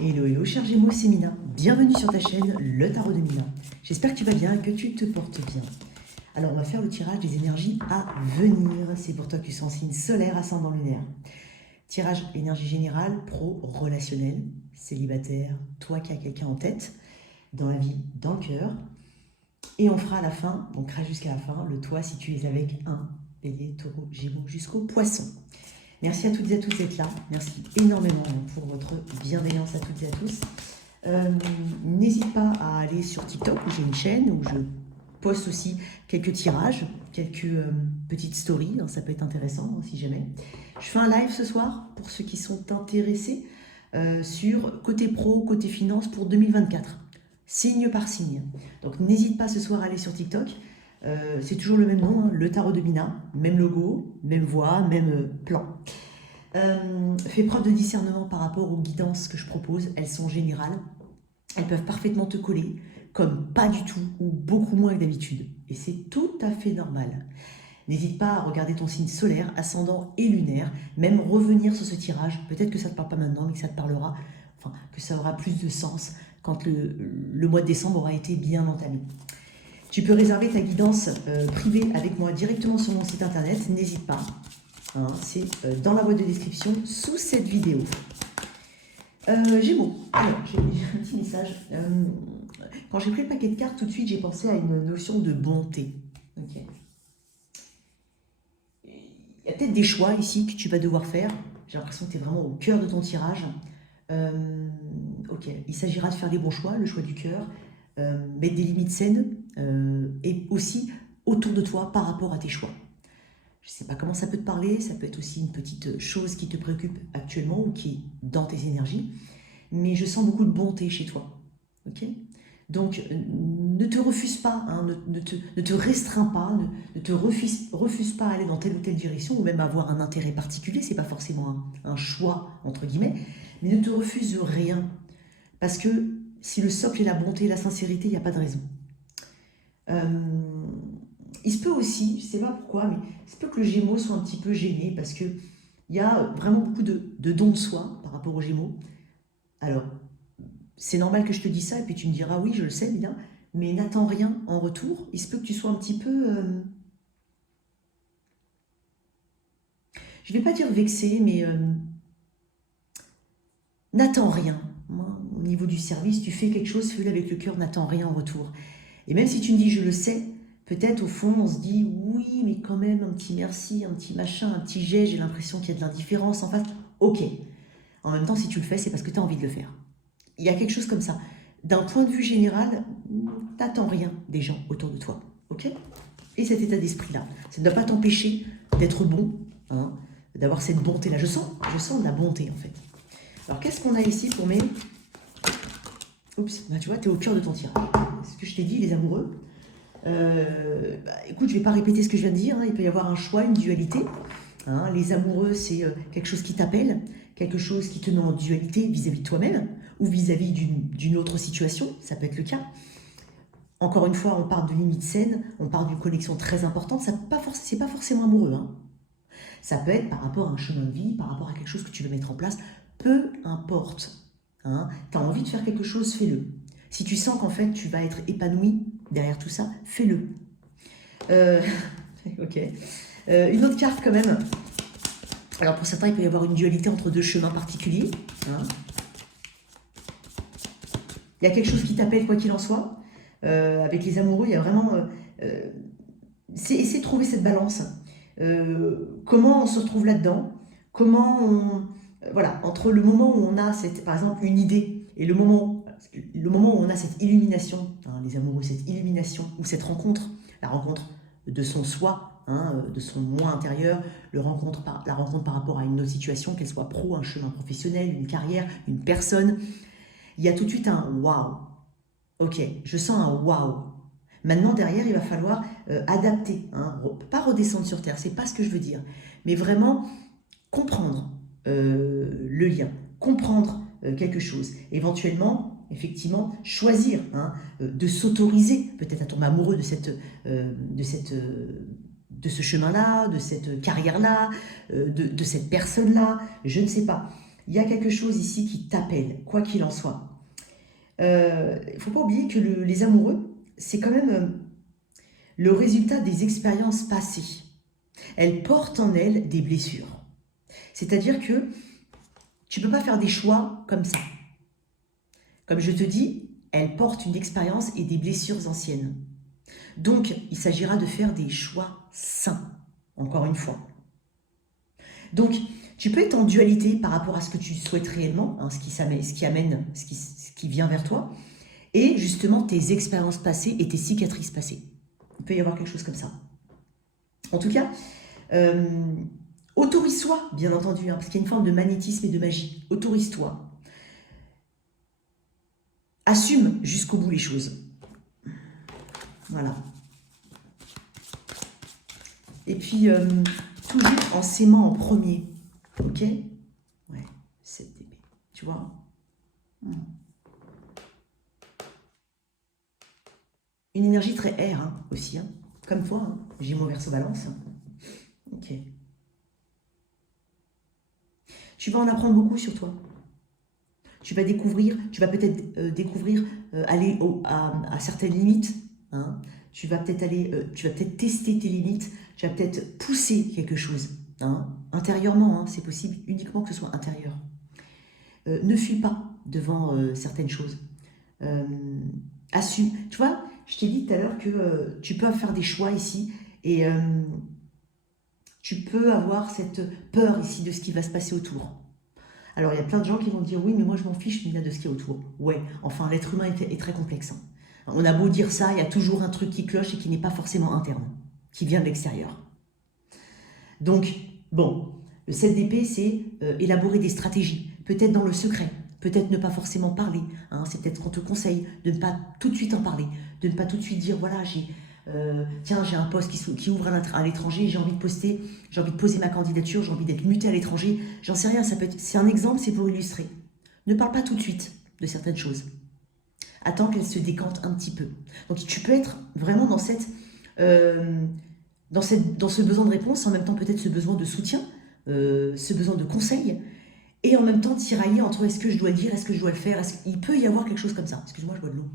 Hello, hello, cher Gémeaux, c'est Mina. Bienvenue sur ta chaîne, le Tarot de Mina. J'espère que tu vas bien, que tu te portes bien. Alors, on va faire le tirage des énergies à venir. C'est pour toi qui es en signe solaire, ascendant lunaire. Tirage énergie générale, pro, relationnel, célibataire, toi qui as quelqu'un en tête, dans la vie, dans le cœur. Et on fera à la fin, on crée jusqu'à la fin, le toi si tu es avec un bélier, taureau, gémeaux jusqu'au poisson. Merci à toutes et à tous d'être là. Merci énormément pour votre bienveillance à toutes et à tous. N'hésite pas à aller sur TikTok où j'ai une chaîne où je poste aussi quelques tirages, quelques petites stories. Ça peut être intéressant si jamais. Je fais un live ce soir pour ceux qui sont intéressés sur côté pro, côté finance pour 2024. Signe par signe. Donc n'hésite pas ce soir à aller sur TikTok. C'est toujours le même nom, hein, le Tarot de Mina, même logo, même voix, même plan. Fais preuve de discernement par rapport aux guidances que je propose, elles sont générales, elles peuvent parfaitement te coller, comme pas du tout ou beaucoup moins que d'habitude. Et c'est tout à fait normal. N'hésite pas à regarder ton signe solaire, ascendant et lunaire, même revenir sur ce tirage, peut-être que ça ne te parle pas maintenant, mais que ça te parlera, enfin que ça aura plus de sens quand le mois de décembre aura été bien entamé. Tu peux réserver ta guidance privée avec moi directement sur mon site internet, n'hésite pas. Hein, c'est dans la boîte de description sous cette vidéo. Gémeaux, alors j'ai un petit message. Quand j'ai pris le paquet de cartes, tout de suite j'ai pensé à une notion de bonté. Okay. Il y a peut-être des choix ici que tu vas devoir faire. J'ai l'impression que tu es vraiment au cœur de ton tirage. Ok, il s'agira de faire les bons choix, le choix du cœur, mettre des limites saines et aussi autour de toi par rapport à tes choix. Je ne sais pas comment ça peut te parler, ça peut être aussi une petite chose qui te préoccupe actuellement ou qui est dans tes énergies, mais je sens beaucoup de bonté chez toi. Ok ? Donc, ne te refuse pas, hein, ne te restreins pas, ne te refuse pas à aller dans telle ou telle direction ou même avoir un intérêt particulier, c'est pas forcément un choix, entre guillemets, mais ne te refuse rien. Parce que si le socle est la bonté et la sincérité, il n'y a pas de raison. Il se peut aussi, je ne sais pas pourquoi, mais il se peut que le Gémeaux soit un petit peu gêné parce qu'il y a vraiment beaucoup de dons de soi par rapport aux Gémeaux. Alors, c'est normal que je te dise ça et puis tu me diras oui, je le sais bien, mais n'attends rien en retour. Il se peut que tu sois un petit peu... je ne vais pas dire vexé, mais n'attends rien. Au niveau du service, tu fais quelque chose, fais-le avec le cœur, n'attends rien en retour. Et même si tu me dis je le sais, peut-être au fond on se dit oui, mais quand même un petit merci, un petit machin, un petit jet, j'ai l'impression qu'il y a de l'indifférence en face. Ok. En même temps, si tu le fais, c'est parce que tu as envie de le faire. Il y a quelque chose comme ça. D'un point de vue général, t'attends rien des gens autour de toi. Ok ? Et cet état d'esprit-là, ça ne doit pas t'empêcher d'être bon, hein, d'avoir cette bonté-là. Je sens de la bonté en fait. Alors qu'est-ce qu'on a ici pour mes... Oups, bah, tu vois, tu es au cœur de ton tirage. Ce que je t'ai dit, les amoureux. Écoute, je ne vais pas répéter ce que je viens de dire. Hein, il peut y avoir un choix, une dualité. Hein, les amoureux, c'est quelque chose qui t'appelle, quelque chose qui te met en dualité vis-à-vis de toi-même ou vis-à-vis d'une autre situation. Ça peut être le cas. Encore une fois, on parle de limites saines, on parle d'une connexion très importante. Ce n'est pas forcément amoureux. Hein. Ça peut être par rapport à un chemin de vie, par rapport à quelque chose que tu veux mettre en place. Peu importe. Hein, tu as envie de faire quelque chose, fais-le. Si tu sens qu'en fait, tu vas être épanoui derrière tout ça, fais-le. Ok. Une autre carte quand même. Alors pour certains, il peut y avoir une dualité entre deux chemins particuliers. Hein. Il y a quelque chose qui t'appelle quoi qu'il en soit. Avec les amoureux, il y a vraiment... essayer de trouver cette balance. Comment on se retrouve là-dedans? Comment on... voilà, entre le moment où on a, par exemple, une idée et le moment où on a cette illumination, hein, les amoureux, cette illumination ou cette rencontre, la rencontre de son soi, hein, de son moi intérieur, la rencontre par rapport à une autre situation, qu'elle soit pro, un chemin professionnel, une carrière, une personne, il y a tout de suite un waouh. Ok, je sens un waouh. Maintenant, derrière, il va falloir adapter, hein, pas redescendre sur terre, c'est pas ce que je veux dire, mais vraiment comprendre le lien, comprendre quelque chose, éventuellement, effectivement, choisir, hein, de s'autoriser peut-être à tomber amoureux de ce chemin-là, de cette carrière-là, de cette personne-là, je ne sais pas. Il y a quelque chose ici qui t'appelle, quoi qu'il en soit. Il ne faut pas oublier que les amoureux, c'est quand même le résultat des expériences passées. Elles portent en elles des blessures. C'est-à-dire que tu ne peux pas faire des choix comme ça. Comme je te dis, elles portent une expérience et des blessures anciennes. Donc, il s'agira de faire des choix sains, encore une fois. Donc, tu peux être en dualité par rapport à ce que tu souhaites réellement, hein, ce qui vient vers toi, et justement tes expériences passées et tes cicatrices passées. Il peut y avoir quelque chose comme ça. En tout cas, autorise-toi, bien entendu, hein, parce qu'il y a une forme de magnétisme et de magie. Autorise-toi. Assume jusqu'au bout les choses. Voilà. Et puis, toujours en s'aimant en premier. Ok? Ouais, 7 d'épée. Tu vois? Une énergie très air hein, aussi. Hein. Comme toi, hein. Gémeaux, Verseau, Balance. Ok. Tu vas en apprendre beaucoup sur toi. Tu vas peut-être découvrir, aller à certaines limites. Hein. Tu vas peut-être tester tes limites. Tu vas peut-être pousser quelque chose. Hein. Intérieurement, hein, c'est possible, uniquement que ce soit intérieur. Ne fuis pas devant certaines choses. Assume. Tu vois, je t'ai dit tout à l'heure que tu peux faire des choix ici et tu peux avoir cette peur ici de ce qui va se passer autour. Alors, il y a plein de gens qui vont dire, oui, mais moi, je m'en fiche, Mila, de ce qu'il y a autour. Ouais, enfin, l'être humain est très complexe. Hein. On a beau dire ça, il y a toujours un truc qui cloche et qui n'est pas forcément interne, qui vient de l'extérieur. Donc, bon, le 7 d'épée, c'est élaborer des stratégies, peut-être dans le secret, peut-être ne pas forcément parler. Hein, c'est peut-être qu'on te conseille de ne pas tout de suite en parler, de ne pas tout de suite dire, voilà, tiens, j'ai un poste qui ouvre à l'étranger, j'ai envie de poser ma candidature, j'ai envie d'être muté à l'étranger, j'en sais rien, c'est un exemple, c'est pour illustrer. Ne parle pas tout de suite de certaines choses. Attends qu'elles se décantent un petit peu. Donc tu peux être vraiment dans ce besoin de réponse, en même temps peut-être ce besoin de soutien, ce besoin de conseil, et en même temps tirailler entre est-ce que je dois dire, est-ce que je dois le faire, il peut y avoir quelque chose comme ça. Excuse-moi, je bois de l'eau.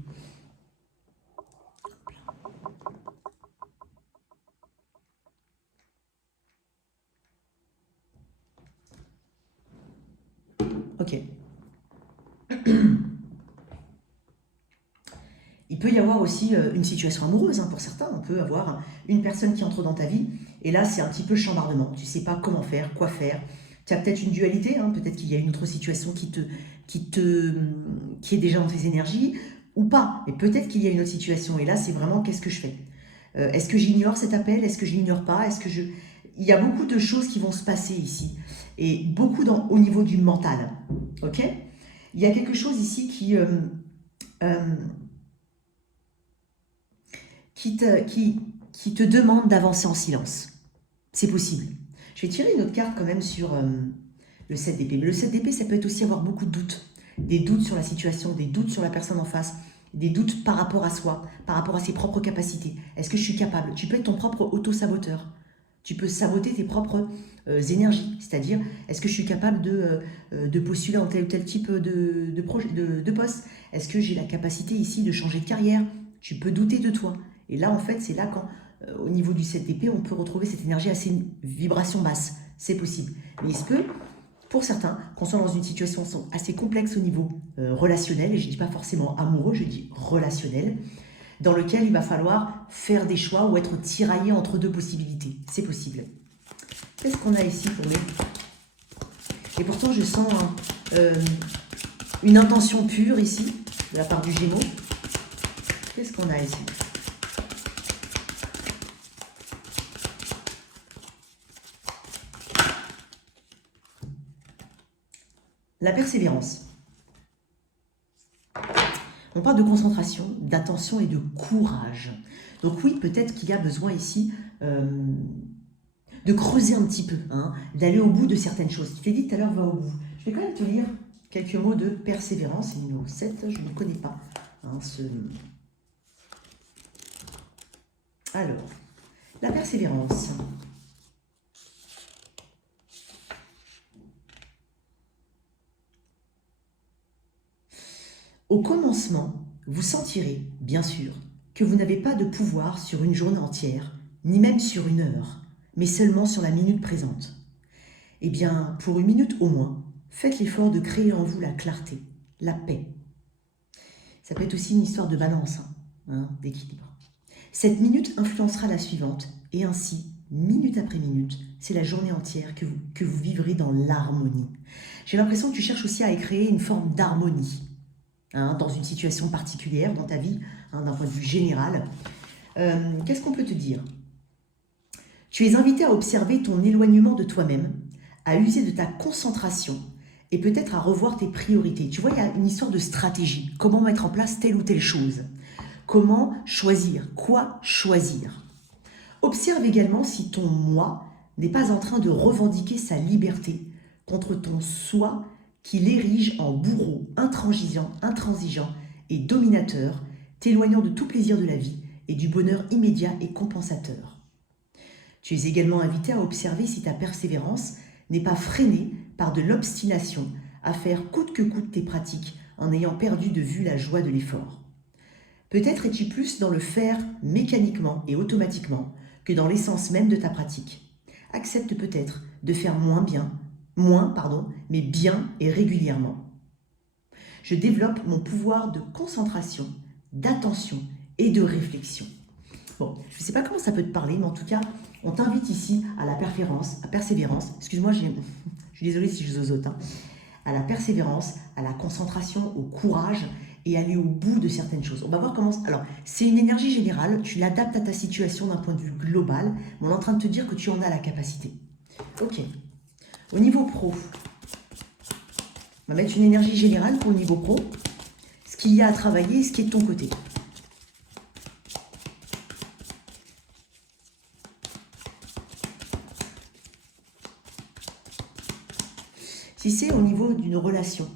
Ok. Il peut y avoir aussi une situation amoureuse hein, pour certains. On peut avoir une personne qui entre dans ta vie et là, c'est un petit peu chambardement. Tu ne sais pas comment faire, quoi faire. Tu as peut-être une dualité, hein, peut-être qu'il y a une autre situation qui est déjà dans tes énergies ou pas. Mais peut-être qu'il y a une autre situation et là, c'est vraiment qu'est-ce que je fais est-ce que j'ignore cet appel? Est-ce que je l'ignore pas? Il y a beaucoup de choses qui vont se passer ici et beaucoup au niveau du mental. Ok? Il y a quelque chose ici qui te demande d'avancer en silence. C'est possible. Je vais tirer une autre carte quand même sur le 7 d'épée. Mais le 7 d'épée, ça peut être aussi avoir beaucoup de doutes. Des doutes sur la situation, des doutes sur la personne en face, des doutes par rapport à soi, par rapport à ses propres capacités. Est-ce que je suis capable? Tu peux être ton propre auto-saboteur. Tu peux saboter tes propres énergies. C'est-à-dire, est-ce que je suis capable de postuler en tel ou tel type de poste? Est-ce que j'ai la capacité ici de changer de carrière? Tu peux douter de toi. Et là, en fait, c'est là quand, au niveau du 7 d'épée, on peut retrouver cette énergie assez vibration basse. C'est possible. Mais il se peut, pour certains, qu'on soit dans une situation assez complexe au niveau relationnel, et je ne dis pas forcément amoureux, je dis relationnel, dans lequel il va falloir faire des choix ou être tiraillé entre deux possibilités. C'est possible. Qu'est-ce qu'on a ici pour les... Et pourtant, je sens une intention pure ici, de la part du Gémeaux. Qu'est-ce qu'on a ici? La persévérance. On parle de concentration, d'attention et de courage. Donc oui, peut-être qu'il y a besoin ici de creuser un petit peu, hein, d'aller au bout de certaines choses. Je t'ai dit tout à l'heure, va au bout. Je vais quand même te lire quelques mots de persévérance. C'est numéro 7, je ne connais pas. Hein, Alors, la Au commencement, vous sentirez, bien sûr, que vous n'avez pas de pouvoir sur une journée entière, ni même sur une heure, mais seulement sur la minute présente. Eh bien, pour une minute au moins, faites l'effort de créer en vous la clarté, la paix. Ça peut être aussi une histoire de balance, d'équilibre. Cette minute influencera la suivante, et ainsi, minute après minute, c'est la journée entière que vous vivrez dans l'harmonie. J'ai l'impression que tu cherches aussi à créer une forme d'harmonie dans une situation particulière dans ta vie, d'un point de vue général. Qu'est-ce qu'on peut te dire? Tu es invité à observer ton éloignement de toi-même, à user de ta concentration et peut-être à revoir tes priorités. Tu vois, il y a une histoire de stratégie. Comment mettre en place telle ou telle chose? Comment choisir? Quoi choisir? Observe également si ton moi n'est pas en train de revendiquer sa liberté contre ton soi qui l'érige en bourreau, intransigeant et dominateur, t'éloignant de tout plaisir de la vie et du bonheur immédiat et compensateur. Tu es également invité à observer si ta persévérance n'est pas freinée par de l'obstination à faire coûte que coûte tes pratiques en ayant perdu de vue la joie de l'effort. Peut-être es-tu plus dans le faire mécaniquement et automatiquement que dans l'essence même de ta pratique. Accepte peut-être de faire moins, mais bien et régulièrement. Je développe mon pouvoir de concentration, d'attention et de réflexion. Bon, je ne sais pas comment ça peut te parler, mais en tout cas, on t'invite ici à la persévérance. Excuse-moi, je suis désolée si je zozote. À la persévérance, à la concentration, au courage et aller au bout de certaines choses. On va voir comment... Alors, c'est une énergie générale, tu l'adaptes à ta situation d'un point de vue global, mais on est en train de te dire que tu en as la capacité. Ok. Au niveau pro, on va mettre une énergie générale pour le niveau pro, ce qu'il y a à travailler et ce qui est de ton côté. Si c'est au niveau d'une relation,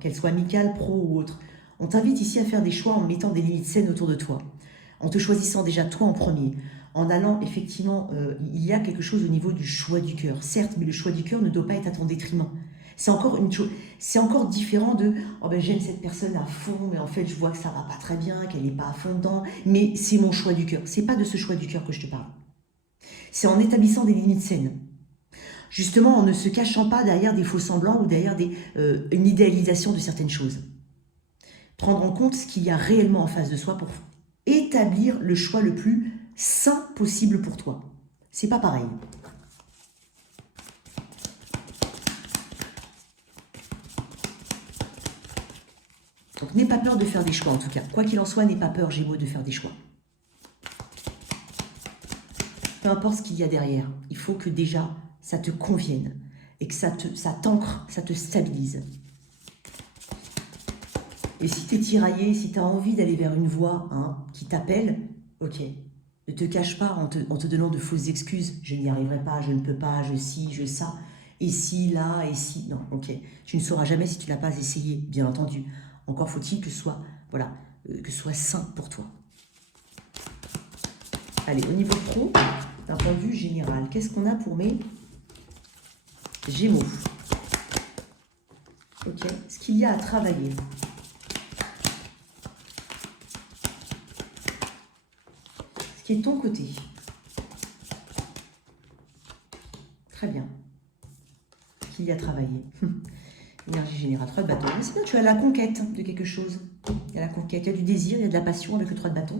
qu'elle soit amicale, pro ou autre, on t'invite ici à faire des choix en mettant des limites saines autour de toi, en te choisissant déjà toi en premier, en allant effectivement, il y a quelque chose au niveau du choix du cœur, certes, mais le choix du cœur ne doit pas être à ton détriment. C'est encore une chose, c'est encore différent de « oh ben j'aime cette personne à fond, mais en fait je vois que ça va pas très bien, qu'elle n'est pas à fond dedans, mais c'est mon choix du cœur ». C'est pas de ce choix du cœur que je te parle. C'est en établissant des limites saines. Justement, en ne se cachant pas derrière des faux semblants ou derrière une idéalisation de certaines choses. Prendre en compte ce qu'il y a réellement en face de soi pour établir le choix le plus sain possible pour toi. C'est pas pareil. Donc n'aie pas peur de faire des choix en tout cas. Quoi qu'il en soit, n'aie pas peur, Gémeaux, de faire des choix. Peu importe ce qu'il y a derrière, il faut que déjà ça te convienne et que ça t'ancre, ça te stabilise. Et si tu es tiraillé, si tu as envie d'aller vers une voie qui t'appelle, ok, ne te cache pas en te donnant de fausses excuses. Je n'y arriverai pas, je ne peux pas, je ci, je ça, et si, là, et si. Non, ok, tu ne sauras jamais si tu ne l'as pas essayé, bien entendu. Encore faut-il que ce soit, voilà, que ce soit sain pour toi. Allez, au niveau pro, d'un point de vue général, qu'est-ce qu'on a pour mes Gémeaux? Ok, ce qu'il y a à travailler. Ce qui est de ton côté. Très bien. Ce qu'il y a à travailler. Énergie générale, 3 de bâton. C'est bien, tu as la conquête de quelque chose. Il y a la conquête, il y a du désir, il y a de la passion avec le 3 de bâton.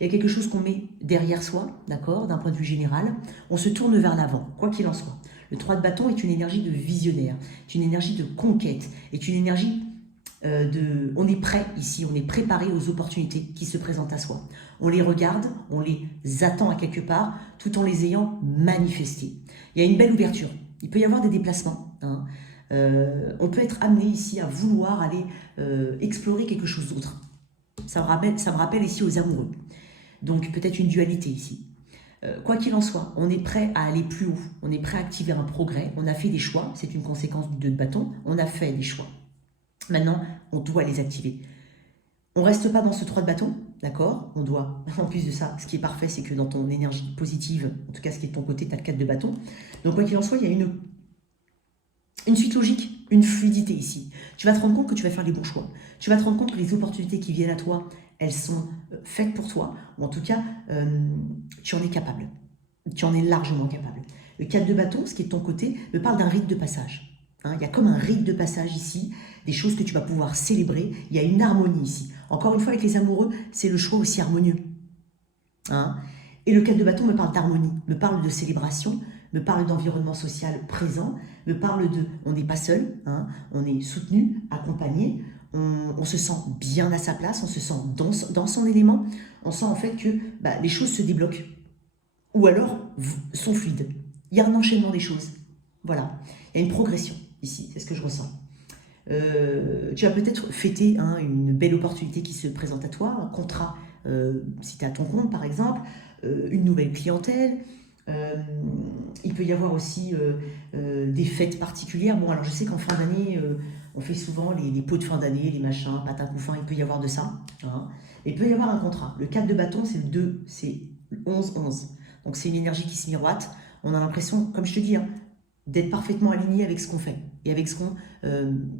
Il y a quelque chose qu'on met derrière soi, d'accord, d'un point de vue général. On se tourne vers l'avant, quoi qu'il en soit. Le 3 de bâton est une énergie de visionnaire, est une énergie de conquête, est une énergie on est prêt ici, on est préparé aux opportunités qui se présentent à soi. On les regarde, on les attend à quelque part, tout en les ayant manifestés. Il y a une belle ouverture. Il peut y avoir des déplacements. On peut être amené ici à vouloir aller explorer quelque chose d'autre. Ça me rappelle ici aux amoureux. Donc peut-être une dualité ici. Quoi qu'il en soit, on est prêt à aller plus haut. On est prêt à activer un progrès. On a fait des choix. C'est une conséquence du 2 de bâton. On a fait des choix. Maintenant, on doit les activer. On ne reste pas dans ce 3 de bâton, d'accord? On doit, en plus de ça, ce qui est parfait, c'est que dans ton énergie positive, en tout cas ce qui est de ton côté, tu as le 4 de bâton. Donc quoi qu'il en soit, il y a une suite logique une fluidité ici. Tu vas te rendre compte que tu vas faire les bons choix. Tu vas te rendre compte que les opportunités qui viennent à toi, elles sont faites pour toi, ou en tout cas, tu en es capable. Tu en es largement capable. Le 4 de bâton, ce qui est de ton côté, me parle d'un rite de passage. Hein, il y a comme un rite de passage ici, des choses que tu vas pouvoir célébrer. Il y a une harmonie ici. Encore une fois, avec les amoureux, c'est le choix aussi harmonieux. Hein. Et le 4 de bâton me parle d'harmonie, me parle de célébration, me parle d'environnement social présent, me parle de on n'est pas seul, hein, on est soutenu, accompagné, on se sent bien à sa place, on se sent dans son élément, on sent en fait que les choses se débloquent ou alors sont fluides. Il y a un enchaînement des choses. Voilà, il y a une progression ici, c'est ce que je ressens. Tu vas peut-être fêter une belle opportunité qui se présente à toi, un contrat, si tu es à ton compte par exemple, une nouvelle clientèle. Il peut y avoir aussi des fêtes particulières. Bon, alors je sais qu'en fin d'année, on fait souvent les pots de fin d'année, les machins, patins couffins, il peut y avoir de ça. Hein. Il peut y avoir un contrat. Le 4 de bâton, c'est le 2, c'est 11-11. Donc c'est une énergie qui se miroite. On a l'impression, comme je te dis, d'être parfaitement aligné avec ce qu'on fait et avec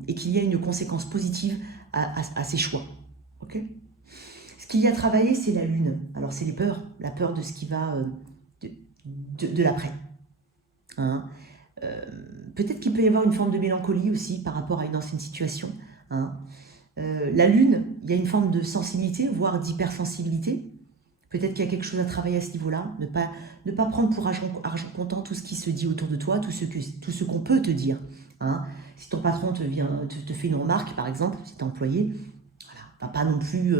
et qu'il y a une conséquence positive à ses choix. Ok. Ce qu'il y a à travailler, c'est la lune. Alors c'est les peurs, la peur de ce qui va de l'après. Hein. Peut-être qu'il peut y avoir une forme de mélancolie aussi par rapport à une ancienne situation. Hein. La lune, il y a une forme de sensibilité, voire d'hypersensibilité. Peut-être qu'il y a quelque chose à travailler à ce niveau-là. Ne pas prendre pour argent comptant tout ce qui se dit autour de toi, tout ce qu'on peut te dire. Hein. Si ton patron te fait une remarque, par exemple, si tu es employé, voilà, va pas non plus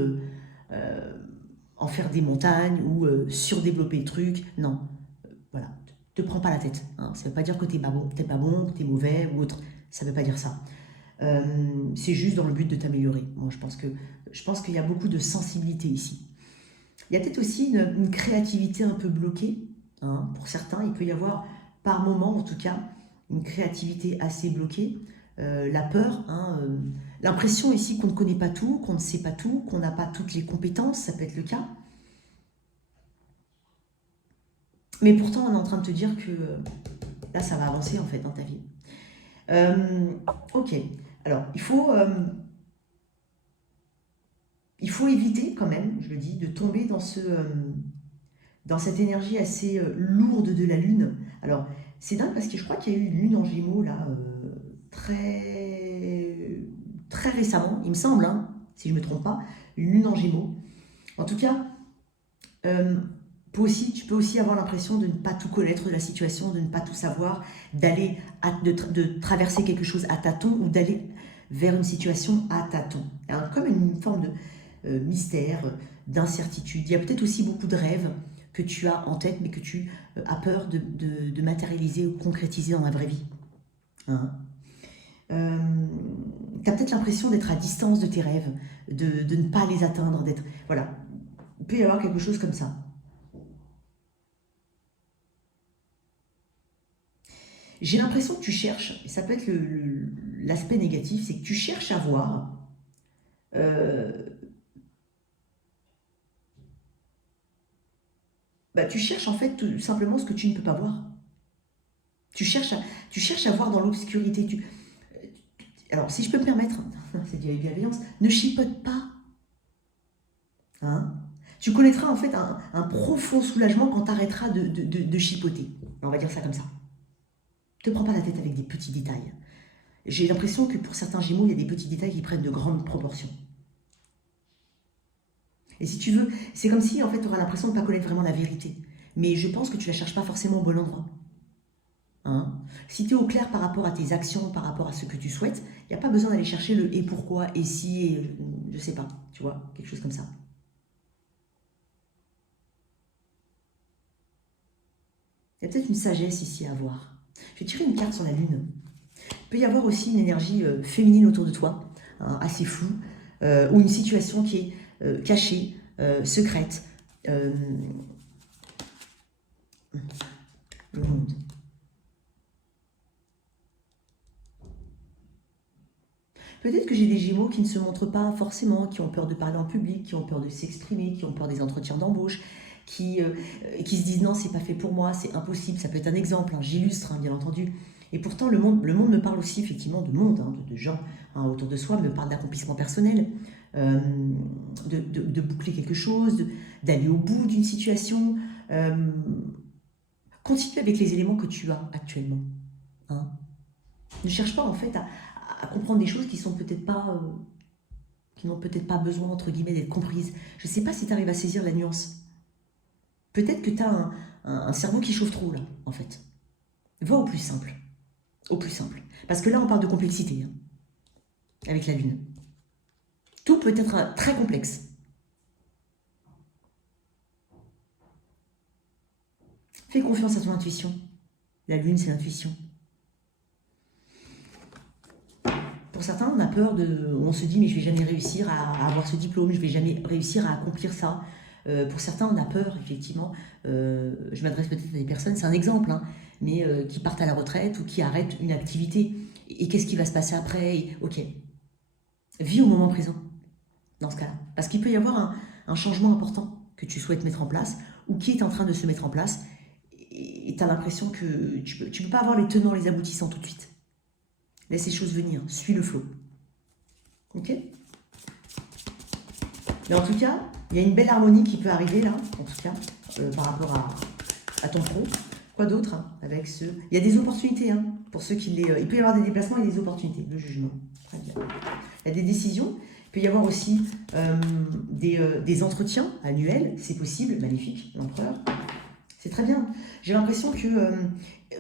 en faire des montagnes ou surdévelopper le truc. Non, voilà, te prends pas la tête. Hein. Ça ne veut pas dire que tu n'es pas bon, que tu es mauvais ou autre. Ça ne veut pas dire ça. C'est juste dans le but de t'améliorer. Moi, je pense qu'il y a beaucoup de sensibilité ici. Il y a peut-être aussi une créativité un peu bloquée. Hein. Pour certains, il peut y avoir, par moment en tout cas, une créativité assez bloquée. La peur, l'impression ici qu'on ne connaît pas tout, qu'on ne sait pas tout, qu'on n'a pas toutes les compétences, ça peut être le cas. Mais pourtant, on est en train de te dire que là, ça va avancer en fait dans ta vie. Ok, alors il faut éviter quand même, je le dis, de tomber dans cette énergie assez lourde de la Lune. Alors, c'est dingue parce que je crois qu'il y a eu une Lune en Gémeaux, là, très, très récemment, il me semble, hein, si je ne me trompe pas, une Lune en Gémeaux. En tout cas, tu peux aussi avoir l'impression de ne pas tout connaître de la situation, de ne pas tout savoir, de traverser quelque chose à tâtons ou d'aller vers une situation à tâtons. Alors, comme une forme de mystère, d'incertitude. Il y a peut-être aussi beaucoup de rêves que tu as en tête, mais que tu as peur de matérialiser ou concrétiser dans la vraie vie. Hein. Tu as peut-être l'impression d'être à distance de tes rêves, de ne pas les atteindre, d'être... Voilà, il peut y avoir quelque chose comme ça. J'ai l'impression que tu cherches, et ça peut être l'aspect négatif, c'est que tu cherches à voir tu cherches en fait tout simplement ce que tu ne peux pas voir. Tu cherches à voir dans l'obscurité. Alors, si je peux me permettre, c'est de la bienveillance, ne chipote pas. Hein? Tu connaîtras en fait un profond soulagement quand tu arrêteras de chipoter. On va dire ça comme ça. Ne te prends pas la tête avec des petits détails. J'ai l'impression que pour certains Gémeaux, il y a des petits détails qui prennent de grandes proportions. Et si tu veux, c'est comme si en fait tu auras l'impression de ne pas connaître vraiment la vérité. Mais je pense que tu ne la cherches pas forcément au bon endroit. Hein? Si tu es au clair par rapport à tes actions, par rapport à ce que tu souhaites, il n'y a pas besoin d'aller chercher le et pourquoi, et si, et je sais pas, tu vois, quelque chose comme ça. Il y a peut-être une sagesse ici à avoir. Je vais tirer une carte sur la Lune. Il peut y avoir aussi une énergie féminine autour de toi, hein, assez floue, ou une situation qui est cachée, secrète. Le monde. Peut-être que j'ai des Gémeaux qui ne se montrent pas forcément, qui ont peur de parler en public, qui ont peur de s'exprimer, qui ont peur des entretiens d'embauche, qui se disent non, c'est pas fait pour moi, c'est impossible. Ça peut être un exemple, hein, j'illustre, hein, bien entendu. Et pourtant, le monde me parle aussi effectivement de monde, hein, de gens autour de soi, me parle d'accomplissement personnel, euh, de boucler quelque chose, d'aller au bout d'une situation. Euh, Continue avec les éléments que tu as actuellement. Hein. Ne cherche pas en fait à comprendre des choses qui sont peut-être pas, qui n'ont peut-être pas besoin entre guillemets d'être comprises. Je ne sais pas si tu arrives à saisir la nuance. Peut-être que tu as un cerveau qui chauffe trop là, en fait. Va au plus simple. Au plus simple. Parce que là, on parle de complexité, hein, avec la Lune. Tout peut être très complexe. Fais confiance à ton intuition. La Lune, c'est l'intuition. Pour certains, on a peur de... On se dit, mais je vais jamais réussir à avoir ce diplôme, je vais jamais réussir à accomplir ça. Pour certains, on a peur, effectivement. Je m'adresse peut-être à des personnes, c'est un exemple, hein, mais qui partent à la retraite ou qui arrêtent une activité. Et qu'est-ce qui va se passer après? Ok, vis au moment présent, dans ce cas-là. Parce qu'il peut y avoir un changement important que tu souhaites mettre en place ou qui est en train de se mettre en place. Et tu as l'impression que tu peux pas avoir les tenants, les aboutissants tout de suite. Laisse les choses venir, suis le flot. Ok? Mais en tout cas, il y a une belle harmonie qui peut arriver là, en tout cas, par rapport à ton pro. Quoi d'autre hein, avec ce... Il y a des opportunités, hein, pour ceux qui les... il peut y avoir des déplacements et des opportunités, le jugement. Très bien. Il y a des décisions. Il peut y avoir aussi des entretiens annuels, c'est possible, magnifique, l'empereur. C'est très bien. J'ai l'impression que...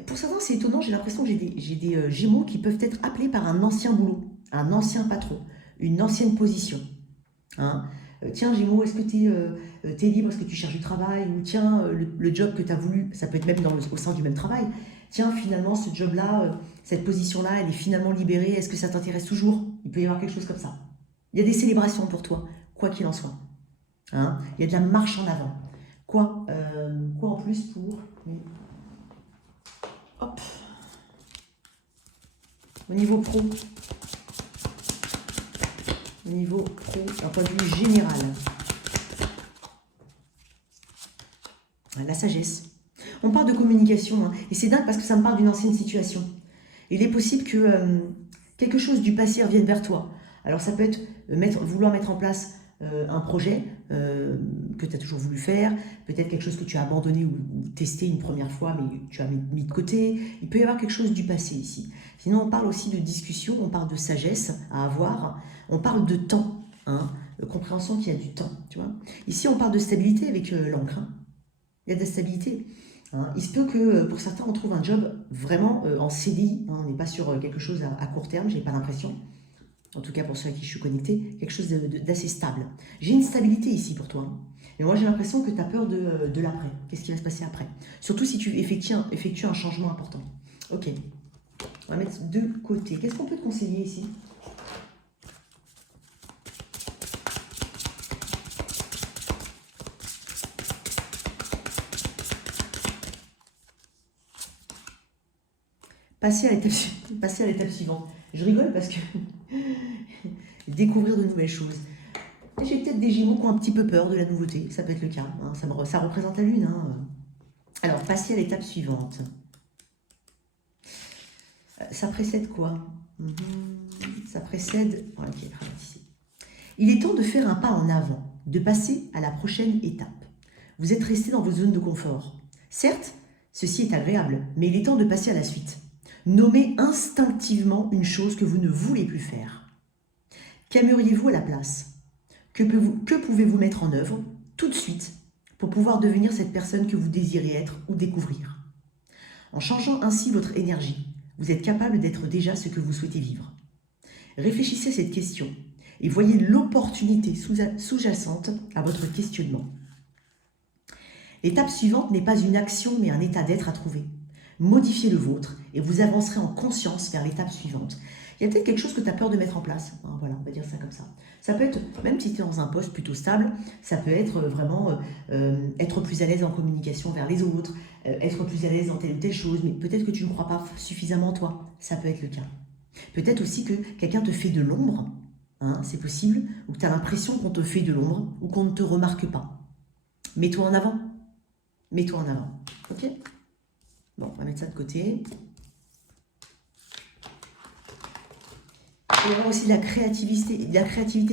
pour certains, c'est étonnant, j'ai l'impression que j'ai des gémeaux qui peuvent être appelés par un ancien boulot, un ancien patron, une ancienne position. Hein. Tiens, Gémeaux, est-ce que tu es libre? Est-ce que tu cherches du travail? Ou tiens, le job que tu as voulu, ça peut être même au sein du même travail. Tiens, finalement, ce job-là, cette position-là, elle est finalement libérée. Est-ce que ça t'intéresse toujours? Il peut y avoir quelque chose comme ça. Il y a des célébrations pour toi, quoi qu'il en soit. Hein. Il y a de la marche en avant. Quoi en plus pour... Hop. Au niveau pro. Au niveau pro, d'un point de vue général. La sagesse. On parle de communication, hein, et c'est dingue parce que ça me parle d'une ancienne situation. Il est possible que quelque chose du passé revienne vers toi. Alors ça peut être vouloir mettre en place un projet que tu as toujours voulu faire, peut-être quelque chose que tu as abandonné ou testé une première fois mais tu as mis de côté. Il peut y avoir quelque chose du passé ici. Sinon on parle aussi de discussion, on parle de sagesse à avoir, on parle de temps, hein, compréhension qu'il y a du temps. Tu vois. Ici on parle de stabilité avec l'encre. Hein. Il y a de la stabilité. Hein. Il se peut que pour certains on trouve un job vraiment en CDI, hein, on n'est pas sur quelque chose à court terme, j'ai pas l'impression. En tout cas pour ceux à qui je suis connectée, quelque chose d'assez stable. J'ai une stabilité ici pour toi. Mais moi j'ai l'impression que tu as peur de l'après. Qu'est-ce qui va se passer après? Surtout si tu effectues un changement important. Ok. On va mettre de côté. Qu'est-ce qu'on peut te conseiller ici? Passer à l'étape suivante. Je rigole parce que découvrir de nouvelles choses. J'ai peut-être des Gémeaux qui ont un petit peu peur de la nouveauté, ça peut être le cas. Hein. Ça représente la Lune. Hein. Alors, passer à l'étape suivante. Ça précède quoi? Ça précède... Ok, ici. Il est temps de faire un pas en avant, de passer à la prochaine étape. Vous êtes resté dans votre zone de confort. Certes, ceci est agréable, mais il est temps de passer à la suite. Nommez instinctivement une chose que vous ne voulez plus faire. Qu'aimeriez-vous à la place? Que pouvez-vous mettre en œuvre tout de suite pour pouvoir devenir cette personne que vous désirez être ou découvrir? En changeant ainsi votre énergie, vous êtes capable d'être déjà ce que vous souhaitez vivre. Réfléchissez à cette question et voyez l'opportunité sous-jacente à votre questionnement. L'étape suivante n'est pas une action mais un état d'être à trouver. Modifiez le vôtre et vous avancerez en conscience vers l'étape suivante. Il y a peut-être quelque chose que tu as peur de mettre en place. Voilà, on va dire ça comme ça. Ça peut être, même si tu es dans un poste plutôt stable, ça peut être vraiment être plus à l'aise en communication vers les autres, être plus à l'aise dans telle ou telle chose, mais peut-être que tu ne crois pas suffisamment en toi. Ça peut être le cas. Peut-être aussi que quelqu'un te fait de l'ombre, hein, c'est possible, ou que tu as l'impression qu'on te fait de l'ombre, ou qu'on ne te remarque pas. Mets-toi en avant. Mets-toi en avant. Ok ? Bon, on va mettre ça de côté. Il y avoir aussi de la créativité,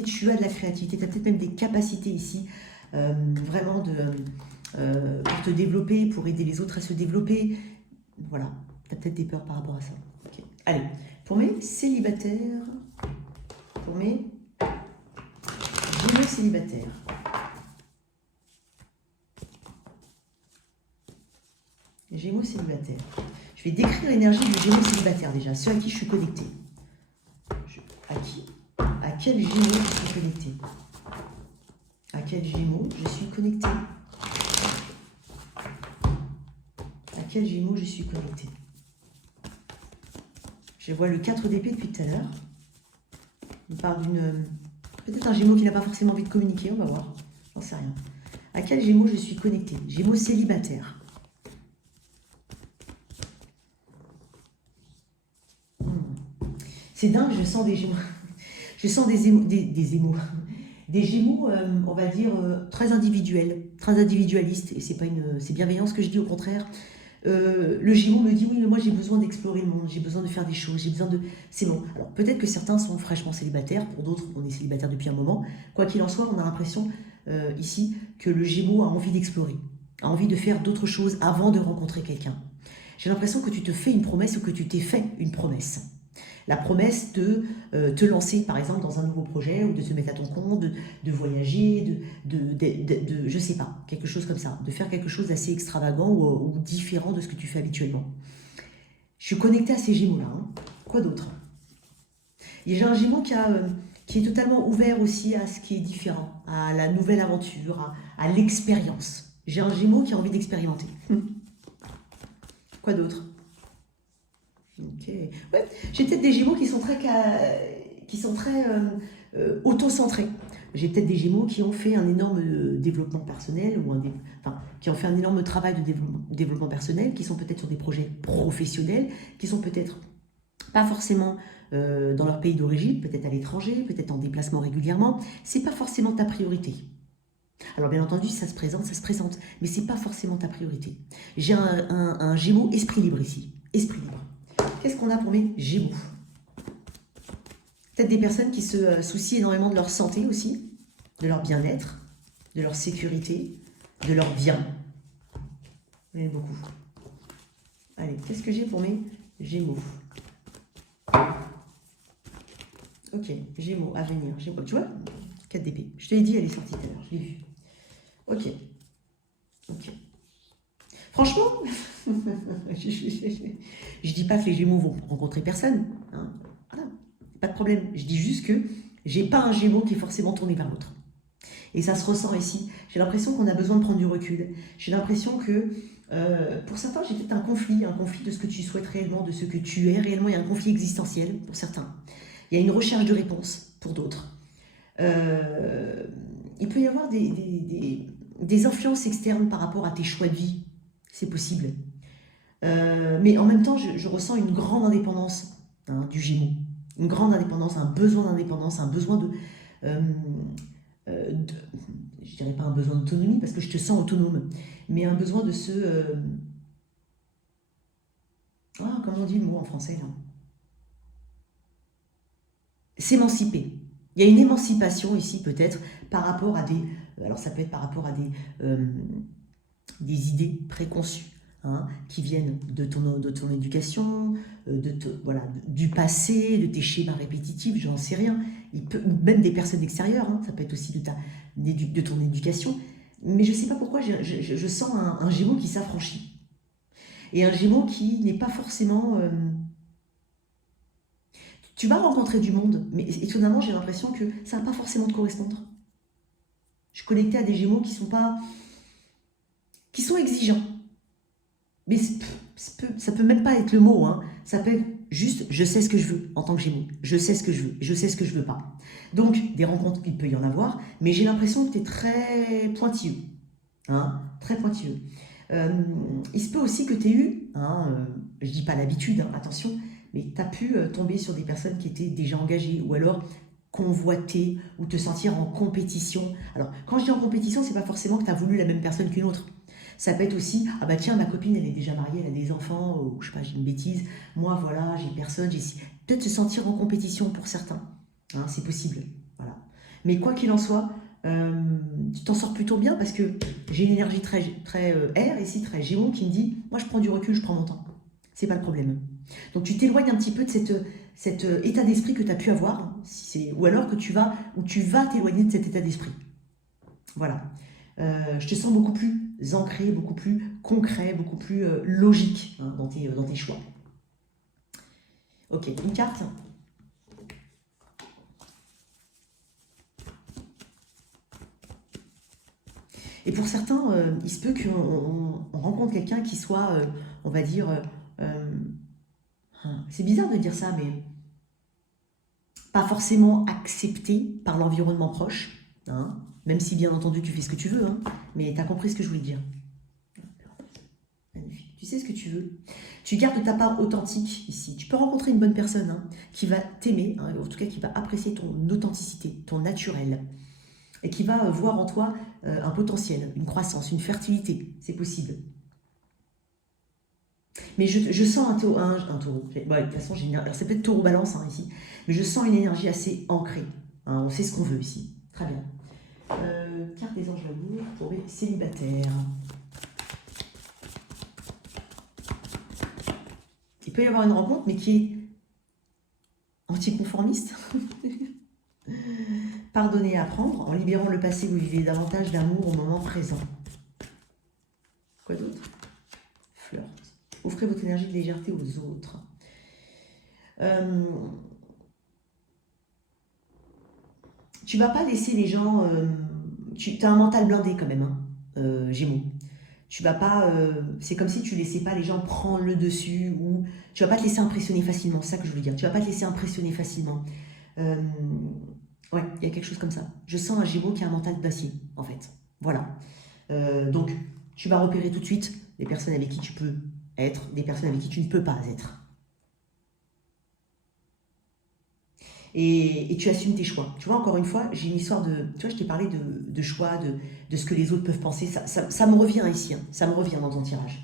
tu as de la créativité, tu as peut-être même des capacités ici, vraiment pour te développer, pour aider les autres à se développer. Voilà, tu as peut-être des peurs par rapport à ça. Okay. Allez, pour mes célibataires, pour mes Gémeaux célibataires. Gémeaux célibataires. Je vais décrire l'énergie du Gémeaux célibataire déjà, ceux à qui je suis connectée. À quel Gémeaux je suis connectée? À quel Gémeaux je suis connectée? À quel Gémeaux je suis connectée? Je vois le 4 d'épée depuis tout à l'heure. On parle d'une... Peut-être un Gémeaux qui n'a pas forcément envie de communiquer, on va voir. J'en sais rien. À quel Gémeaux je suis connectée? Gémeaux célibataire. C'est dingue, je sens des Gémeaux. Je sens des Gémeaux, on va dire, très individuels, très individualistes. Et c'est bienveillant ce que je dis, au contraire. Le Gémeaux me dit, oui, mais moi j'ai besoin d'explorer le monde, j'ai besoin de faire des choses, j'ai besoin de... C'est bon. Alors peut-être que certains sont fraîchement célibataires, pour d'autres, on est célibataire depuis un moment. Quoi qu'il en soit, on a l'impression ici que le Gémeaux a envie d'explorer, a envie de faire d'autres choses avant de rencontrer quelqu'un. J'ai l'impression que tu te fais une promesse ou que tu t'es fait une promesse. La promesse de te lancer, par exemple, dans un nouveau projet ou de te mettre à ton compte, de voyager, je sais pas, quelque chose comme ça, de faire quelque chose d'assez extravagant ou différent de ce que tu fais habituellement. Je suis connectée à ces Gémeaux-là. Hein. Quoi d'autre? J'ai un Gémeaux qui est totalement ouvert aussi à ce qui est différent, à la nouvelle aventure, à l'expérience. J'ai un Gémeaux qui a envie d'expérimenter. Quoi d'autre? Ok. Ouais. J'ai peut-être des Gémeaux qui sont très auto-centrés. J'ai peut-être des Gémeaux qui ont fait un énorme développement personnel, qui ont fait un énorme travail de développement personnel, qui sont peut-être sur des projets professionnels, qui sont peut-être pas forcément dans leur pays d'origine, peut-être à l'étranger, peut-être en déplacement régulièrement. C'est pas forcément ta priorité. Alors bien entendu, si ça se présente, mais c'est pas forcément ta priorité. J'ai un Gémeaux esprit libre ici, esprit libre. Qu'est-ce qu'on a pour mes Gémeaux? Peut-être des personnes qui se soucient énormément de leur santé aussi, de leur bien-être, de leur sécurité, de leur bien. J'en ai beaucoup. Allez, qu'est-ce que j'ai pour mes Gémeaux? Ok, Gémeaux, à venir. Gémeaux, tu vois 4 d'épée. Je te l'ai dit, elle est sortie tout à l'heure, je l'ai vue. Ok. Ok. Franchement, je dis pas que les Gémeaux vont rencontrer personne. Hein. Voilà, pas de problème. Je dis juste que j'ai pas un Gémeaux qui est forcément tourné vers l'autre. Et ça se ressent ici. J'ai l'impression qu'on a besoin de prendre du recul. J'ai l'impression que, pour certains, j'ai peut-être un conflit de ce que tu souhaites réellement, de ce que tu es réellement. Il y a un conflit existentiel pour certains. Il y a une recherche de réponse pour d'autres. Il peut y avoir des influences externes par rapport à tes choix de vie. C'est possible. Mais en même temps, je ressens une grande indépendance du Gémeaux. Une grande indépendance, un besoin d'indépendance, un besoin je dirais pas un besoin d'autonomie, parce que je te sens autonome, mais un besoin de comment on dit le mot en français, là? S'émanciper. Il y a une émancipation ici, peut-être, par rapport à alors ça peut être par rapport à des idées préconçues, qui viennent de ton éducation, du passé, de tes schémas répétitifs, j'en sais rien. Même des personnes extérieures, ça peut être aussi de ton éducation. Mais je ne sais pas pourquoi, je sens un Gémeaux qui s'affranchit. Et un Gémeaux qui n'est pas forcément... Tu vas rencontrer du monde, mais étonnamment, j'ai l'impression que ça ne va pas forcément te correspondre. Je suis connectée à des Gémeaux qui sont exigeants. Mais ça peut même pas être le mot, ça peut être juste je sais ce que je veux en tant que Gémeaux. Je sais ce que je veux, je sais ce que je veux pas. Donc, des rencontres, il peut y en avoir, mais j'ai l'impression que tu es très pointilleux. Très pointilleux. Il se peut aussi que tu aies eu, je dis pas l'habitude, attention, mais tu as pu tomber sur des personnes qui étaient déjà engagées, ou alors convoiter, ou te sentir en compétition. Alors, quand je dis en compétition, c'est pas forcément que tu as voulu la même personne qu'une autre. Ça peut être aussi, tiens, ma copine, elle est déjà mariée, elle a des enfants, ou je sais pas, j'ai une bêtise, moi, voilà, j'ai personne, peut-être se sentir en compétition pour certains. Hein, c'est possible. Voilà. Mais quoi qu'il en soit, tu t'en sors plutôt bien parce que j'ai une énergie très air, ici très gémeaux, qui me dit, moi je prends du recul, je prends mon temps. C'est pas le problème. Donc tu t'éloignes un petit peu de cet état d'esprit que tu as pu avoir, hein, ou alors que tu vas t'éloigner de cet état d'esprit. Voilà. Je te sens beaucoup plus ancré, beaucoup plus concret, beaucoup plus logique, hein, dans tes choix. Ok, une carte. Et pour certains, il se peut qu'on rencontre quelqu'un qui soit, on va dire, c'est bizarre de dire ça, mais pas forcément accepté par l'environnement proche, hein, même si bien entendu tu fais ce que tu veux, hein, mais tu as compris ce que je voulais dire. Magnifique. Tu sais ce que tu veux. Tu gardes ta part authentique ici. Tu peux rencontrer une bonne personne, hein, qui va t'aimer, hein, en tout cas qui va apprécier ton authenticité, ton naturel, et qui va voir en toi un potentiel, une croissance, une fertilité. C'est possible. Mais je sens un taureau. Bon, de toute façon, alors c'est peut-être taureau balance, hein, ici. Mais je sens une énergie assez ancrée. Hein, on sait ce qu'on veut ici. Très bien. Carte des anges d'amour pour les célibataires. Il peut y avoir une rencontre, mais qui est anticonformiste. Pardonner et apprendre. En libérant le passé, vous vivez davantage d'amour au moment présent. Quoi d'autre? Flirt. Offrez votre énergie de légèreté aux autres. Tu vas pas laisser les gens... tu as un mental blindé quand même, hein, Gémeaux. Tu vas pas... c'est comme si tu laissais pas les gens prendre le dessus, ou tu vas pas te laisser impressionner facilement, c'est ça que je voulais dire. Tu vas pas te laisser impressionner facilement. Ouais, il y a quelque chose comme ça. Je sens un Gémeaux qui a un mental d'acier, en fait. Voilà. Donc, tu vas repérer tout de suite les personnes avec qui tu peux être, des personnes avec qui tu ne peux pas être. Et tu assumes tes choix. Tu vois, encore une fois, j'ai une histoire de... Tu vois, je t'ai parlé de choix, de ce que les autres peuvent penser. Ça me revient ici, hein. Ça me revient dans ton tirage.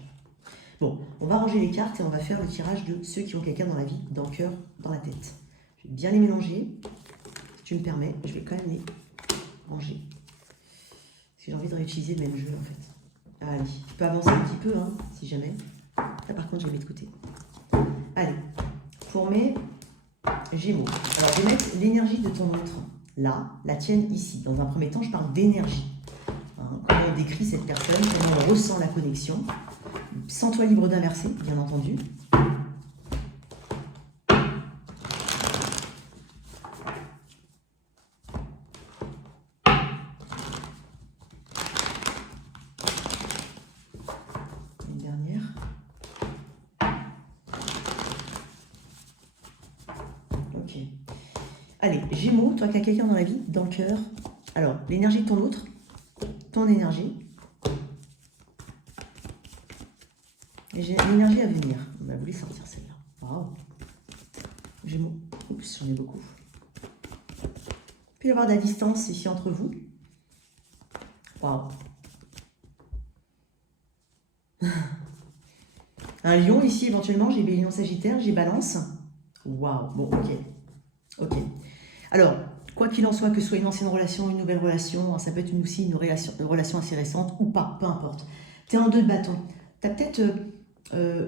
Bon, on va ranger les cartes et on va faire le tirage de ceux qui ont quelqu'un dans la vie, dans le cœur, dans la tête. Je vais bien les mélanger. Si tu me permets, je vais quand même les ranger. Parce que j'ai envie de réutiliser le même jeu, en fait. Allez, tu peux avancer un petit peu, hein, si jamais. Là, par contre, je les mets de côté. Allez, pour mes Gémeaux. Alors, je vais mettre l'énergie de ton autre là, la tienne ici. Dans un premier temps, je parle d'énergie. Hein, comment on décrit cette personne, comment on ressent la connexion. Sens-toi libre d'inverser, bien entendu. Une dernière. Ok. Allez, Gémeaux, toi qui as quelqu'un dans la vie, dans le cœur. Alors, l'énergie de ton autre, ton énergie. Et j'ai l'énergie à venir. On va vous les sortir celle-là. Waouh. Gémeaux. Oups, j'en ai beaucoup. Il peut y avoir de la distance ici entre vous. Waouh. Un lion ici, éventuellement, j'ai Bélion Sagittaire, j'ai Balance. Waouh. Bon, ok. Ok. Alors, quoi qu'il en soit, que ce soit une ancienne relation, une nouvelle relation, ça peut être aussi une relation assez récente ou pas, peu importe. Tu es en deux de bâton. Tu as peut-être...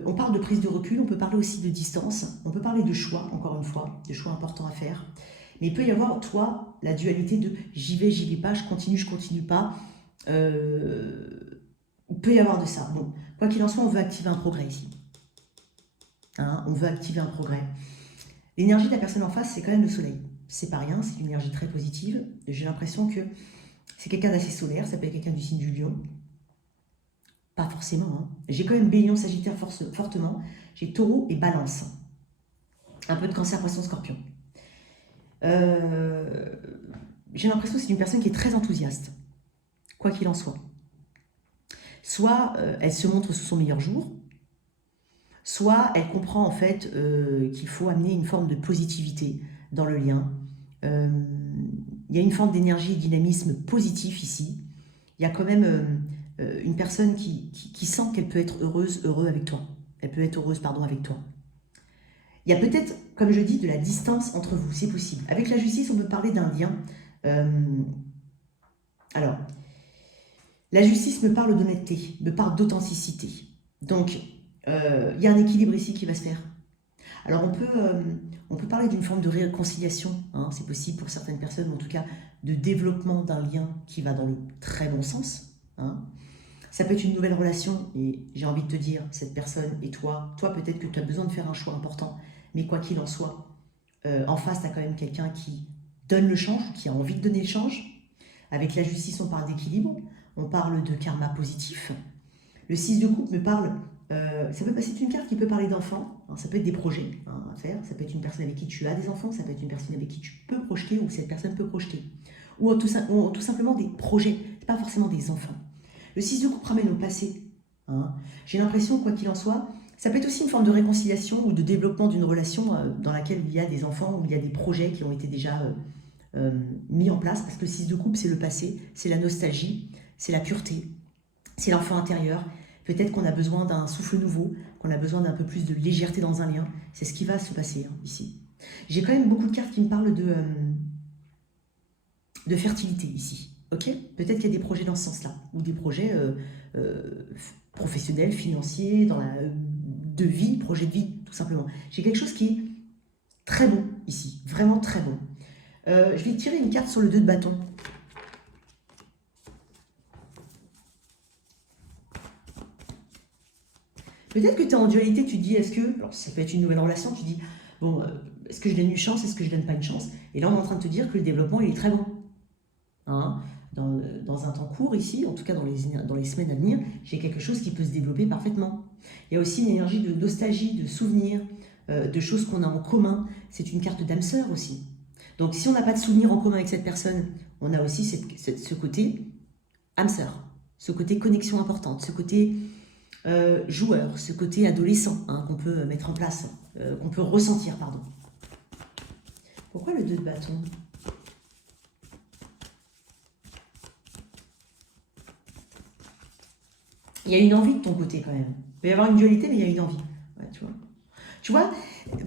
on parle de prise de recul, on peut parler aussi de distance, on peut parler de choix, encore une fois, de choix importants à faire. Mais il peut y avoir, toi, la dualité de j'y vais pas, je continue pas. Il peut y avoir de ça. Bon, quoi qu'il en soit, on veut activer un progrès ici. Hein, on veut activer un progrès. L'énergie de la personne en face, c'est quand même le soleil. C'est pas rien, c'est une énergie très positive. J'ai l'impression que c'est quelqu'un d'assez solaire, ça peut être quelqu'un du signe du lion. Pas forcément. Hein. J'ai quand même Bélion, Sagittaire fortement. J'ai Taureau et Balance. Un peu de Cancer, Poisson, Scorpion. J'ai l'impression que c'est une personne qui est très enthousiaste, quoi qu'il en soit. Soit elle se montre sous son meilleur jour, soit elle comprend en fait qu'il faut amener une forme de positivité dans le lien. Il y a une forme d'énergie et de dynamisme positif ici. Il y a quand même une personne qui sent qu'elle peut être heureux avec toi. Elle peut être heureuse, pardon, avec toi. Il y a peut-être, comme je dis, de la distance entre vous, c'est possible. Avec la justice, on peut parler d'un lien. Alors, la justice me parle d'honnêteté, me parle d'authenticité. Donc, il y a un équilibre ici qui va se faire. Alors, on peut parler d'une forme de réconciliation, hein, c'est possible pour certaines personnes, en tout cas, de développement d'un lien qui va dans le très bon sens. Hein. Ça peut être une nouvelle relation, et j'ai envie de te dire, cette personne et toi peut-être que tu as besoin de faire un choix important, mais quoi qu'il en soit, en face, tu as quand même quelqu'un qui donne le change, qui a envie de donner le change. Avec la justice, on parle d'équilibre, on parle de karma positif. Le 6 de coupe me parle, c'est une carte qui peut parler d'enfants, hein, ça peut être des projets hein, à faire, ça peut être une personne avec qui tu as des enfants, ça peut être une personne avec qui tu peux projeter ou cette personne peut projeter. Ou tout simplement des projets, pas forcément des enfants. Le 6 de coupe ramène au passé. Hein. J'ai l'impression, quoi qu'il en soit, ça peut être aussi une forme de réconciliation ou de développement d'une relation dans laquelle il y a des enfants, où il y a des projets qui ont été déjà mis en place, parce que le 6 de coupe, c'est le passé, c'est la nostalgie, c'est la pureté, c'est l'enfant intérieur. Peut-être qu'on a besoin d'un souffle nouveau, qu'on a besoin d'un peu plus de légèreté dans un lien. C'est ce qui va se passer hein, ici. J'ai quand même beaucoup de cartes qui me parlent de fertilité ici. Ok, peut-être qu'il y a des projets dans ce sens-là, ou des projets professionnels, financiers, de vie, projet de vie, tout simplement. J'ai quelque chose qui est très bon ici, vraiment très bon. Je vais tirer une carte sur le 2 de bâton. Peut-être que tu es en dualité, tu te dis, est-ce que, alors ça peut être une nouvelle relation, tu dis, bon, est-ce que je donne une chance, est-ce que je donne pas une chance? Et là, on est en train de te dire que le développement, il est très bon. Hein, dans un temps court ici, en tout cas dans les semaines à venir, j'ai quelque chose qui peut se développer parfaitement. Il y a aussi une énergie de nostalgie, de souvenirs, de choses qu'on a en commun. C'est une carte d'âme sœur aussi. Donc si on n'a pas de souvenirs en commun avec cette personne, on a aussi ce côté âme sœur, ce côté connexion importante, ce côté joueur, ce côté adolescent hein, qu'on peut mettre en place, qu'on peut ressentir, pardon. Pourquoi le 2 de bâton ? Il y a une envie de ton côté quand même. Il peut y avoir une dualité, mais il y a une envie. Ouais, tu vois,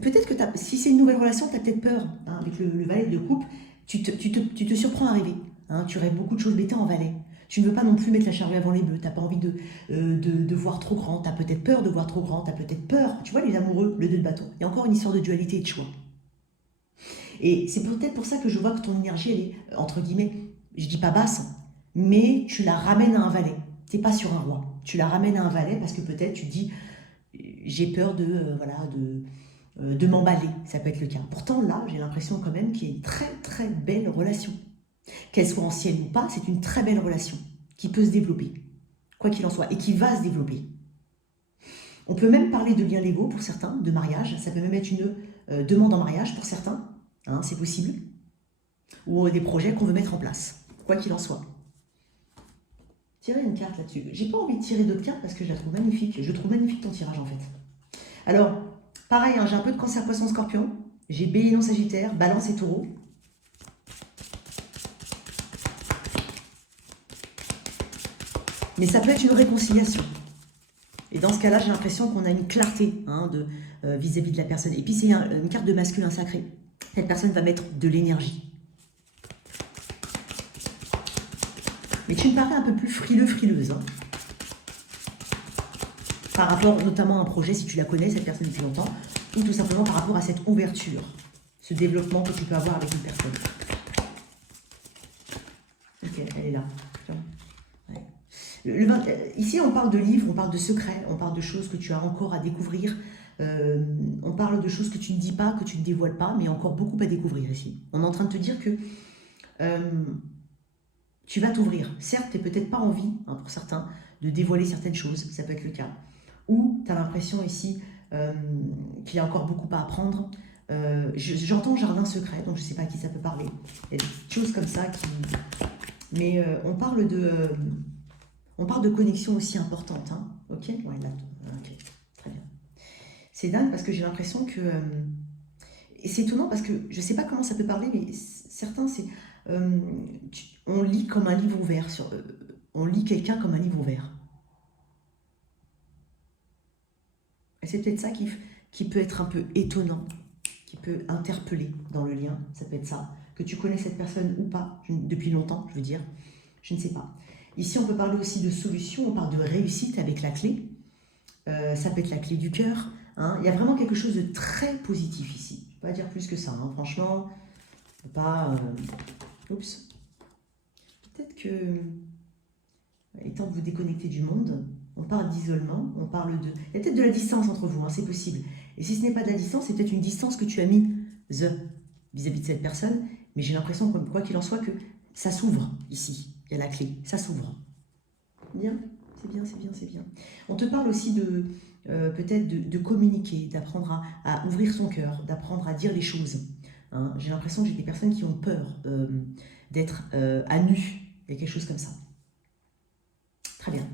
peut-être que si c'est une nouvelle relation, tu as peut-être peur. Hein, avec le valet de coupe, tu te surprends à rêver. Hein, tu rêves beaucoup de choses, mais tu es en valet. Tu ne veux pas non plus mettre la charrue avant les bœufs. Tu n'as pas envie de voir trop grand. Tu as peut-être peur de voir trop grand. Tu as peut-être peur. Tu vois, les amoureux, le 2 de bâton. Il y a encore une histoire de dualité et de choix. Et c'est peut-être pour ça que je vois que ton énergie, elle est, entre guillemets, je dis pas basse, mais tu la ramènes à un valet. Tu n'es pas sur un roi. Tu la ramènes à un valet parce que peut-être tu dis j'ai peur de m'emballer, ça peut être le cas. Pourtant là, j'ai l'impression quand même qu'il y a une très très belle relation. Qu'elle soit ancienne ou pas, c'est une très belle relation qui peut se développer, quoi qu'il en soit, et qui va se développer. On peut même parler de liens légaux pour certains, de mariage, ça peut même être une demande en mariage pour certains, hein, c'est possible, ou des projets qu'on veut mettre en place, quoi qu'il en soit. Tirer une carte là-dessus. J'ai pas envie de tirer d'autres cartes parce que je la trouve magnifique. Je trouve magnifique ton tirage en fait. Alors, pareil, hein, j'ai un peu de cancer, poisson, scorpion. J'ai bélier, lion, sagittaire, balance et taureau. Mais ça peut être une réconciliation. Et dans ce cas-là, j'ai l'impression qu'on a une clarté hein, vis-à-vis de la personne. Et puis c'est une carte de masculin sacré. Cette personne va mettre de l'énergie. Mais tu me parais un peu plus frileuse. Hein. Par rapport notamment à un projet, si tu la connais, cette personne depuis longtemps, ou tout simplement par rapport à cette ouverture, ce développement que tu peux avoir avec une personne. Ok, elle est là. Ouais. Ici, on parle de livres, on parle de secrets, on parle de choses que tu as encore à découvrir. On parle de choses que tu ne dis pas, que tu ne dévoiles pas, mais encore beaucoup à découvrir ici. On est en train de te dire que tu vas t'ouvrir. Certes, tu n'as peut-être pas envie, hein, pour certains, de dévoiler certaines choses, ça peut être le cas. Ou tu as l'impression ici qu'il y a encore beaucoup à apprendre. J'entends jardin secret, donc je ne sais pas à qui ça peut parler. Il y a des choses comme ça qui... Mais on parle de connexion aussi importante. Hein. Ok, ouais, là, ok, très bien. C'est dingue parce que j'ai l'impression que... et c'est étonnant parce que je ne sais pas comment ça peut parler, mais certains, c'est... on lit comme un livre ouvert. On lit quelqu'un comme un livre ouvert. Et c'est peut-être ça qui peut être un peu étonnant, qui peut interpeller dans le lien, ça peut être ça. Que tu connais cette personne ou pas, depuis longtemps, je veux dire, je ne sais pas. Ici, on peut parler aussi de solution, on parle de réussite avec la clé. Ça peut être la clé du cœur. Hein. Il y a vraiment quelque chose de très positif ici. Je ne peux pas dire plus que ça. Hein. Franchement, on peut pas... Oups. Peut-être que, étant que vous déconnectez du monde, on parle d'isolement, on parle de... Il y a peut-être de la distance entre vous, hein, c'est possible. Et si ce n'est pas de la distance, c'est peut-être une distance que tu as mis vis-à-vis de cette personne. Mais j'ai l'impression, quoi qu'il en soit, que ça s'ouvre ici. Il y a la clé, ça s'ouvre. Bien, c'est bien, c'est bien, c'est bien. On te parle aussi de peut-être de communiquer, d'apprendre à ouvrir son cœur, d'apprendre à dire les choses. Hein. J'ai l'impression que j'ai des personnes qui ont peur d'être à nu. Il y a quelque chose comme ça. Très bien.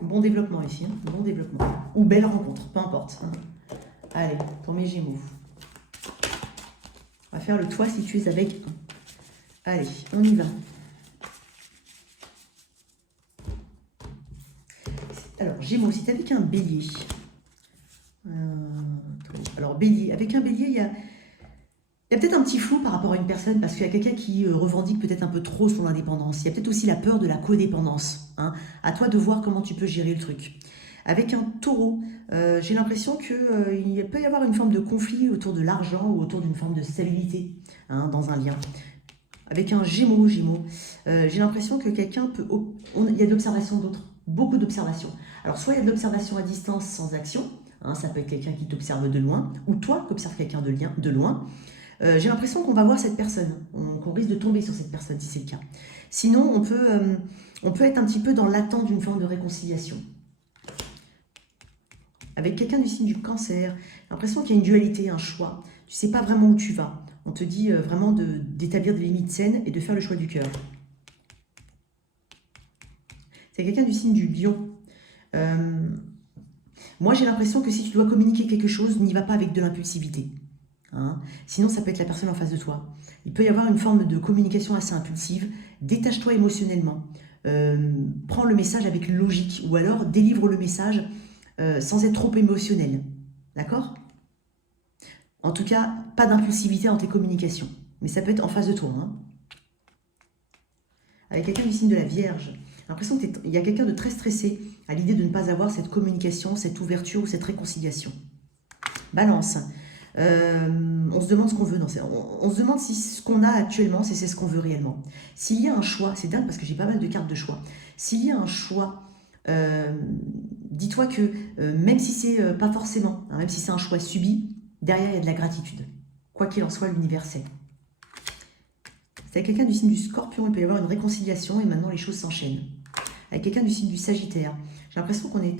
Bon développement ici, hein. Bon développement. Ou belle rencontre, peu importe. Hein. Allez, pour mes Gémeaux. On va faire le toi si tu es avec 1. Allez, on y va. Alors, Gémeaux, si tu es avec un bélier. Alors, bélier, avec un bélier, il y a peut-être un petit flou par rapport à une personne parce qu'il y a quelqu'un qui revendique peut-être un peu trop son indépendance. Il y a peut-être aussi la peur de la codépendance. Hein. À toi de voir comment tu peux gérer le truc. Avec un taureau, j'ai l'impression qu'il peut y avoir une forme de conflit autour de l'argent ou autour d'une forme de stabilité hein, dans un lien. Avec un gémeaux, j'ai l'impression que quelqu'un peut... Il y a de l'observation d'autres, beaucoup d'observations. Alors, soit il y a de l'observation à distance sans action, hein, ça peut être quelqu'un qui t'observe de loin, ou toi qui observes quelqu'un de loin. J'ai l'impression qu'on va voir cette personne, qu'on risque de tomber sur cette personne si c'est le cas. Sinon, on peut être un petit peu dans l'attente d'une forme de réconciliation. Avec quelqu'un du signe du cancer, j'ai l'impression qu'il y a une dualité, un choix. Tu ne sais pas vraiment où tu vas. On te dit vraiment d'établir des limites saines et de faire le choix du cœur. C'est quelqu'un du signe du lion. Moi, j'ai l'impression que si tu dois communiquer quelque chose, n'y va pas avec de l'impulsivité. Hein. Sinon, ça peut être la personne en face de toi. Il peut y avoir une forme de communication assez impulsive. Détache-toi émotionnellement. Prends le message avec logique ou alors délivre le message sans être trop émotionnel. D'accord? En tout cas, pas d'impulsivité dans tes communications. Mais ça peut être en face de toi. Hein. Avec quelqu'un du signe de la Vierge, j'ai l'impression qu'il y a quelqu'un de très stressé à l'idée de ne pas avoir cette communication, cette ouverture ou cette réconciliation. Balance. On se demande ce qu'on veut. On se demande si ce qu'on a actuellement, c'est ce qu'on veut réellement. S'il y a un choix, c'est dingue parce que j'ai pas mal de cartes de choix. S'il y a un choix, dis-toi que même si c'est pas forcément, hein, même si c'est un choix subi, derrière il y a de la gratitude. Quoi qu'il en soit, l'univers sait. C'est avec quelqu'un du signe du Scorpion, il peut y avoir une réconciliation et maintenant les choses s'enchaînent. Avec quelqu'un du signe du Sagittaire, j'ai l'impression qu'on est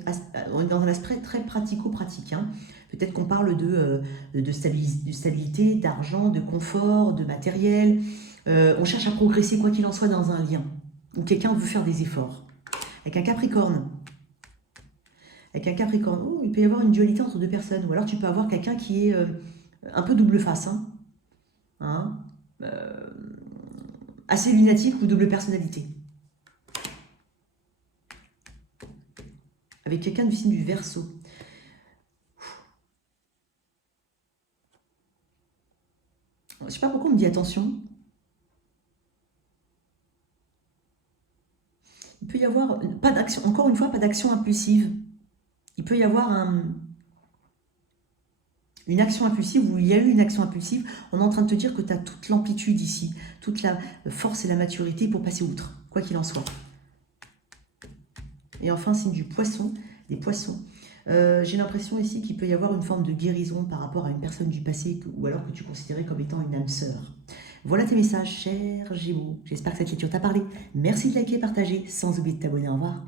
dans un aspect très pratico-pratique. Hein. Peut-être qu'on parle de stabilité, d'argent, de confort, de matériel. On cherche à progresser quoi qu'il en soit dans un lien. Ou quelqu'un veut faire des efforts. Avec un Capricorne. Oh, il peut y avoir une dualité entre deux personnes. Ou alors tu peux avoir quelqu'un qui est un peu double face. Hein. Assez lunatique ou double personnalité. Avec quelqu'un du signe du Verseau. Je ne sais pas pourquoi on me dit attention. Il peut y avoir, pas d'action, encore une fois, pas d'action impulsive. Il peut y avoir une action impulsive, ou il y a eu une action impulsive. On est en train de te dire que tu as toute l'amplitude ici, toute la force et la maturité pour passer outre, quoi qu'il en soit. Et enfin, signe du Poisson, des Poissons. J'ai l'impression ici qu'il peut y avoir une forme de guérison par rapport à une personne du passé ou alors que tu considérais comme étant une âme sœur. Voilà tes messages, chers Gémeaux. J'espère que cette lecture t'a parlé. Merci de liker et partager, sans oublier de t'abonner. Au revoir.